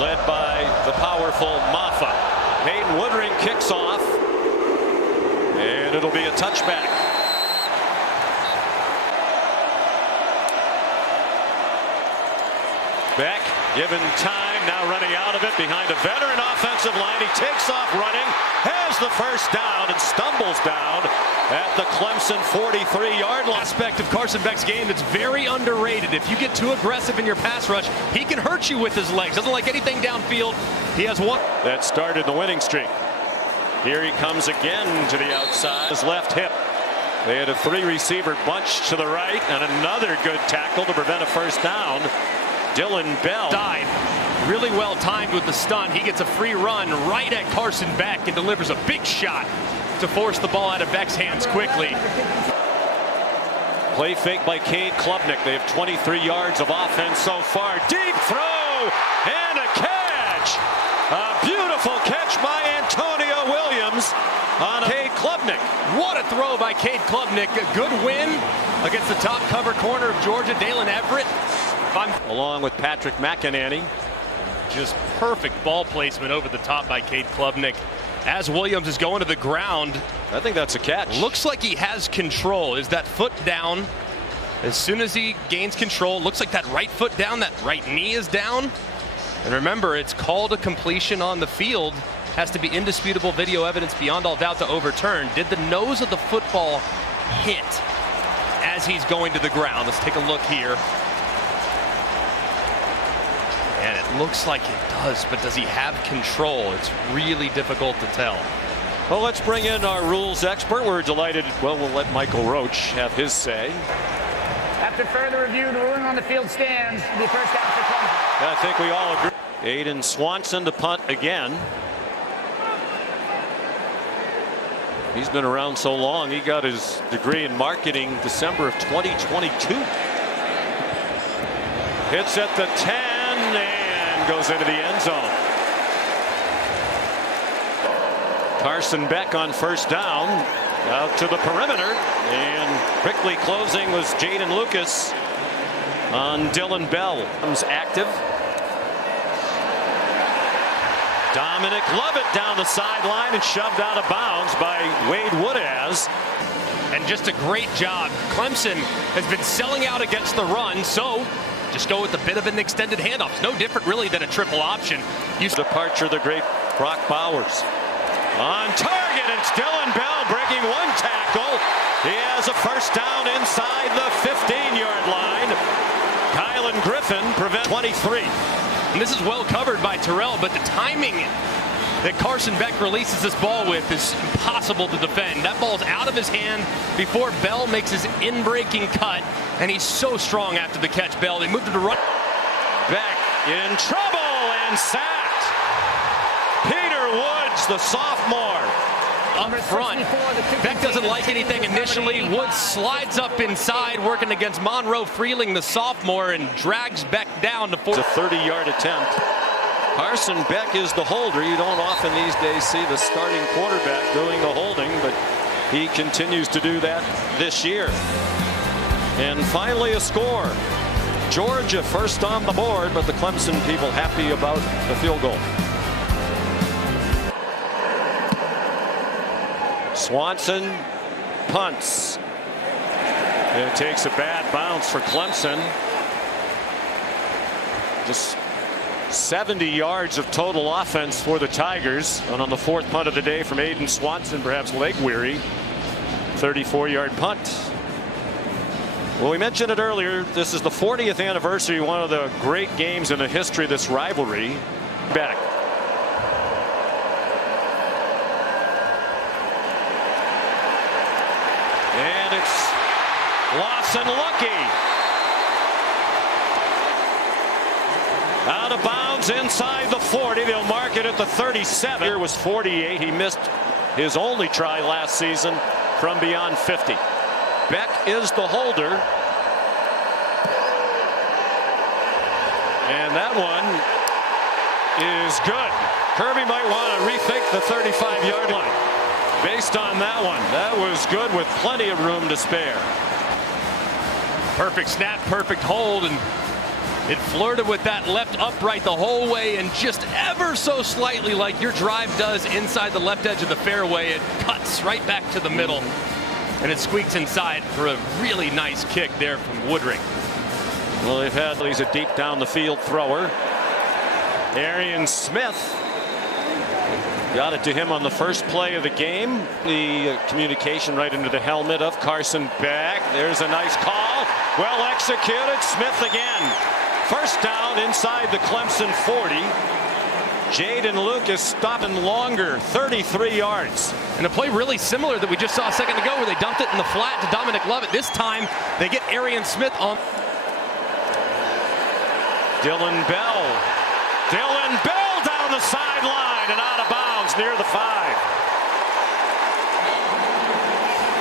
led by the powerful Maffa. Peyton Woodring kicks off, and it'll be a touchback. Beck given time, now running out of it behind a veteran offensive line. He takes off running, has the first down, and stumbles down at the Clemson 43-yard line. Aspect of Carson Beck's game that's very underrated. If you get too aggressive in your pass rush, he can hurt you with his legs. Doesn't like anything downfield. He has one. That started the winning streak. Here he comes again to the outside. His left hip. They had a three-receiver bunch to the right, and another good tackle to prevent a first down. Dylan Bell dive. Really well timed with the stunt. He gets a free run right at Carson Beck and delivers a big shot to force the ball out of Beck's hands quickly. Play fake by Cade Klubnik. They have 23 yards of offense so far. Deep throw and a catch. A beautiful catch by Antonio Williams on Cade Klubnik. What a throw by Cade Klubnik. A good win against the top cover corner of Georgia, Dalen Everett. Along with Patrick McInerney. Just perfect ball placement over the top by Cade Klubnik. As Williams is going to the ground, I think that's a catch. Looks like he has control. Is that foot down? As soon as he gains control, looks like that right foot down, that right knee is down. And remember, it's called a completion on the field. Has to be indisputable video evidence beyond all doubt to overturn. Did the nose of the football hit as he's going to the ground? Let's take a look here. And it looks like it does, but does he have control? It's really difficult to tell. Well, let's bring in our rules expert. We're delighted. Well, we'll let Michael Roach have his say. After further review, the ruling on the field stands. The first down for Clemson. I think we all agree. Aiden Swanson to punt again. He's been around so long. He got his degree in marketing December of 2022. Hits at the 10 and goes into the end zone. Carson Beck on first down, out to the perimeter, and quickly closing was Jaden Lucas on Dylan Bell. Comes active. Dominic Lovett down the sideline and shoved out of bounds by Wade Woodaz. And just a great job. Clemson has been selling out against the run, so just go with a bit of an extended handoff. No different really than a triple option. Departure of the great Brock Bowers. On target, it's Dylan Bell breaking one tackle. He has a first down inside the 15-yard line. Kylan Griffin prevents 23. And this is well covered by Terrell, but the timing that Carson Beck releases this ball with is impossible to defend. That ball's out of his hand before Bell makes his in-breaking cut, and he's so strong after the catch. Bell, they moved to the run. Beck in trouble and sacked. Peter Woods, the sophomore. Up front, Beck doesn't like anything initially. Woods slides up inside, working against Monroe Freeling, the sophomore, and drags Beck down to 40. It's a 30-yard attempt. Carson Beck is the holder. You don't often these days see the starting quarterback doing the holding, but he continues to do that this year. And finally a score. Georgia first on the board, but the Clemson people happy about the field goal. Swanson punts. It takes a bad bounce for Clemson. Just 70 yards of total offense for the Tigers. And on the fourth punt of the day from Aiden Swanson, perhaps leg weary, 34-yard punt. Well, we mentioned it earlier. This is the 40th anniversary, one of the great games in the history of this rivalry. Beck. And it's Lawson Lucky. Out of bounds inside the 40. They'll mark it at the 37. Here was 48. He missed his only try last season from beyond 50. Beck is the holder. And that one is good. Kirby might want to rethink the 35-yard line. Based on that one, that was good with plenty of room to spare. Perfect snap, perfect hold, and It flirted with that left upright the whole way, and just ever so slightly, like your drive does inside the left edge of the fairway, it cuts right back to the middle, and it squeaks inside for a really nice kick there from Woodring. Well, he's a deep down the field thrower. Arian Smith got it to him on the first play of the game. The communication right into the helmet of Carson Beck. There's a nice call. Well executed. Smith again. First down inside the Clemson 40. Jaden Lucas stopping longer, 33 yards. And a play really similar that we just saw a second ago where they dumped it in the flat to Dominic Lovett. This time they get Arian Smith on. Dylan Bell down the sideline and out of bounds near the 5.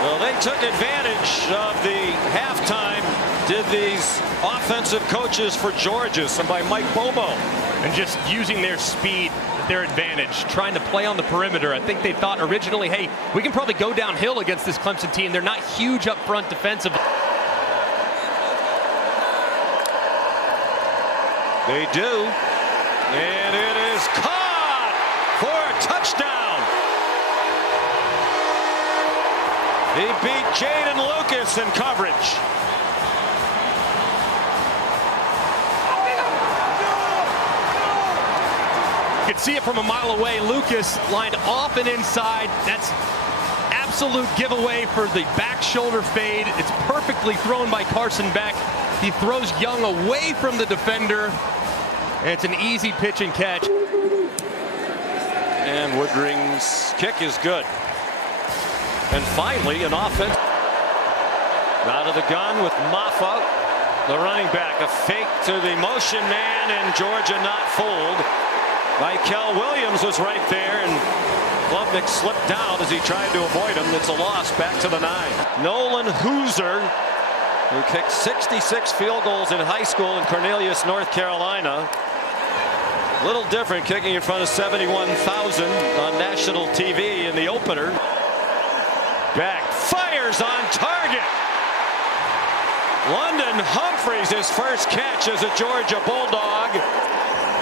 Well, they took advantage of the halftime, did these offensive coaches for Georgia, some by Mike Bobo. And just using their speed at their advantage, trying to play on the perimeter. I think they thought originally, hey, we can probably go downhill against this Clemson team. They're not huge up front defensively. They do. And it is caught for a touchdown. He beat Jaden Lucas in coverage. You could see it from a mile away. Lucas lined off and inside. That's absolute giveaway for the back shoulder fade. It's perfectly thrown by Carson Beck. He throws Young away from the defender. And it's an easy pitch and catch. And Woodring's kick is good. And finally, an offense. Out of the gun with Maffa, the running back. A fake to the motion man, and Georgia not fooled. Michael Williams was right there, and Klubnik slipped down as he tried to avoid him. It's a loss back to the 9. Nolan Hooser, who kicked 66 field goals in high school in Cornelius, North Carolina. A little different kicking in front of 71,000 on national TV in the opener. Back fires on target. London Humphreys, his first catch as a Georgia Bulldog.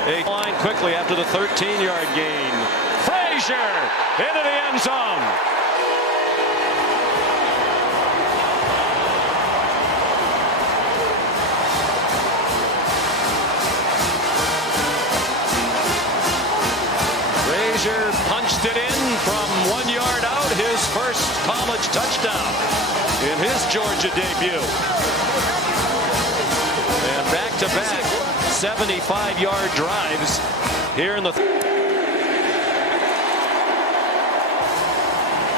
A line quickly after the 13-yard gain. Frazier into the end zone. Frazier punched it in from 1 yard out, his first college touchdown in his Georgia debut. And back-to-back 75-yard drives here in the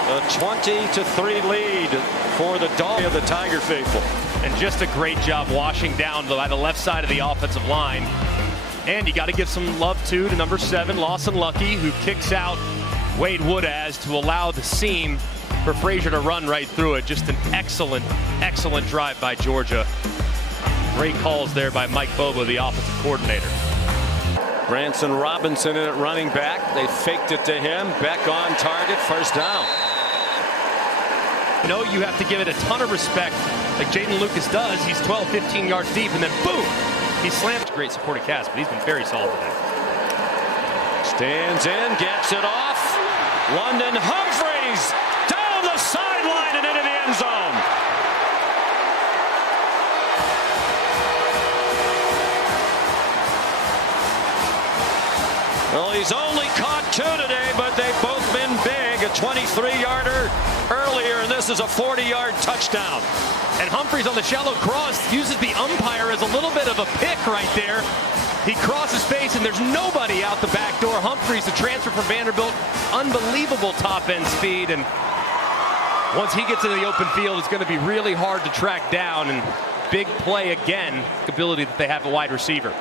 a 20-3 lead for the dog of the Tiger faithful. And just a great job washing down by the left side of the offensive line. And you got to give some love to number 7, Lawson Lucky, who kicks out Wade Woodaz to allow the seam for Frazier to run right through it. Just an excellent, excellent drive by Georgia. Great calls there by Mike Bobo, the offensive coordinator. Branson Robinson in at running back. They faked it to him. Beck on target, first down. You know, you have to give it a ton of respect like Jaden Lucas does. He's 12, 15 yards deep, and then boom, he slammed. Great supporting cast, but he's been very solid today. Stands in, gets it off. London Humphreys down the sideline and into the end zone. Well, he's only caught 2 today, but they've both been big. A 23-yarder earlier, and this is a 40-yard touchdown. And Humphreys on the shallow cross uses the umpire as a little bit of a pick right there. He crosses space, and there's nobody out the back door. Humphreys, the transfer from Vanderbilt, unbelievable top-end speed. And once he gets into the open field, it's going to be really hard to track down. And big play again, the ability that they have a wide receiver.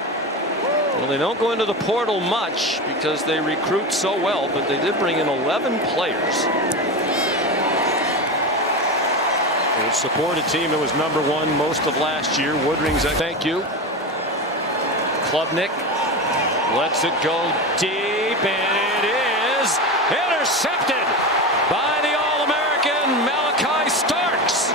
Well, they don't go into the portal much because they recruit so well, but they did bring in 11 players. They support a team that was #1 most of last year. Woodring's, thank you. Klubnik lets it go deep, and it is intercepted by the All-American Malachi Starks.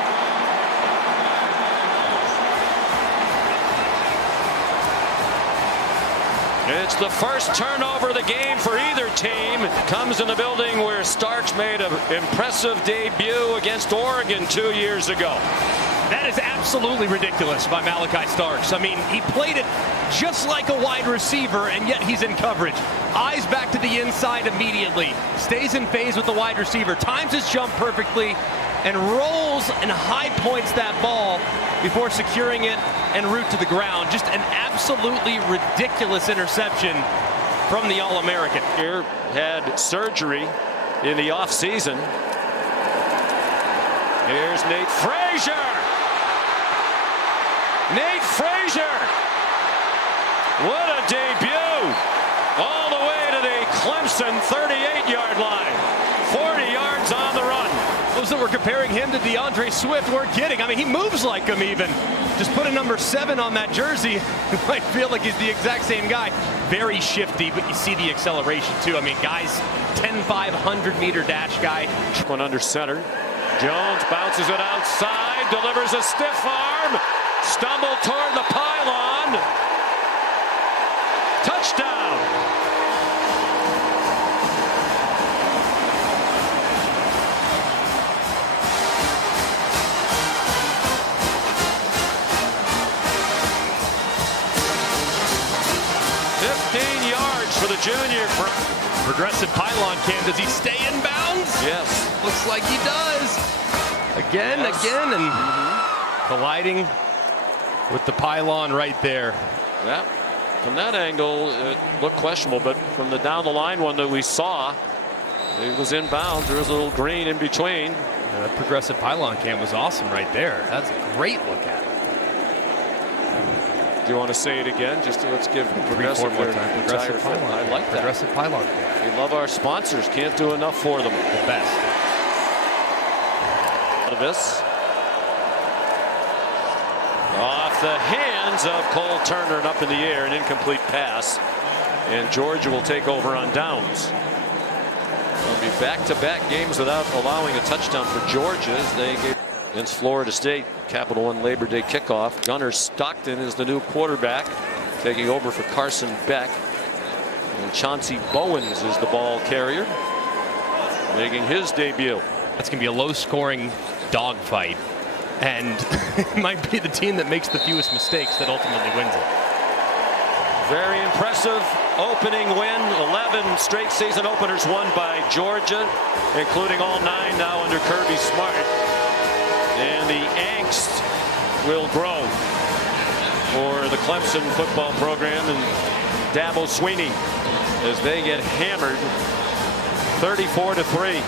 The first turnover of the game for either team comes in the building where Starks made an impressive debut against Oregon 2 years ago. That is absolutely ridiculous by Malachi Starks. I mean, he played it just like a wide receiver, and yet he's in coverage. Eyes back to the inside immediately. Stays in phase with the wide receiver. Times his jump perfectly and rolls and high points that ball before securing it en route to the ground. Just an absolutely ridiculous interception from the All-American. Here had surgery in the offseason. Here's Nate Frazier. Nate Frazier. What a debut. All the way to the Clemson 38-yard line. 40 yards on the run. Those that were comparing him to DeAndre Swift weren't kidding. I mean, he moves like him even. Just put a number 7 on that jersey. You might feel like he's the exact same guy. Very shifty, but you see the acceleration too. I mean, guys, 10-5, 100-meter dash guy. One under center. Jones bounces it outside, delivers a stiff arm, stumble toward the pylon. Touchdown. For the junior. Progressive pylon cam. Does he stay in bounds? Yes. Looks like he does. Again, and colliding with the pylon right there. Yeah. From that angle, it looked questionable, but from the down the line one that we saw, it was in bounds. There was a little green in between. Yeah, that progressive pylon cam was awesome right there. That's a great look at it. Do you want to say it again? Just let's give Progressive more time. Progressive pylon. I like that. Progressive pylon. We love our sponsors. Can't do enough for them. The best. Out of this. Off the hands of Cole Turner and up in the air, an incomplete pass. And Georgia will take over on downs. It'll be back-to-back games without allowing a touchdown for Georgia as they get against Florida State. Capital One Labor Day kickoff. Gunnar Stockton is the new quarterback, taking over for Carson Beck. And Chauncey Bowens is the ball carrier, making his debut. That's going to be a low-scoring dogfight, and it might be the team that makes the fewest mistakes that ultimately wins it. Very impressive opening win. 11 straight season openers won by Georgia, including all 9 now under Kirby Smart. And the angst will grow for the Clemson football program and Dabo Swinney as they get hammered 34-3.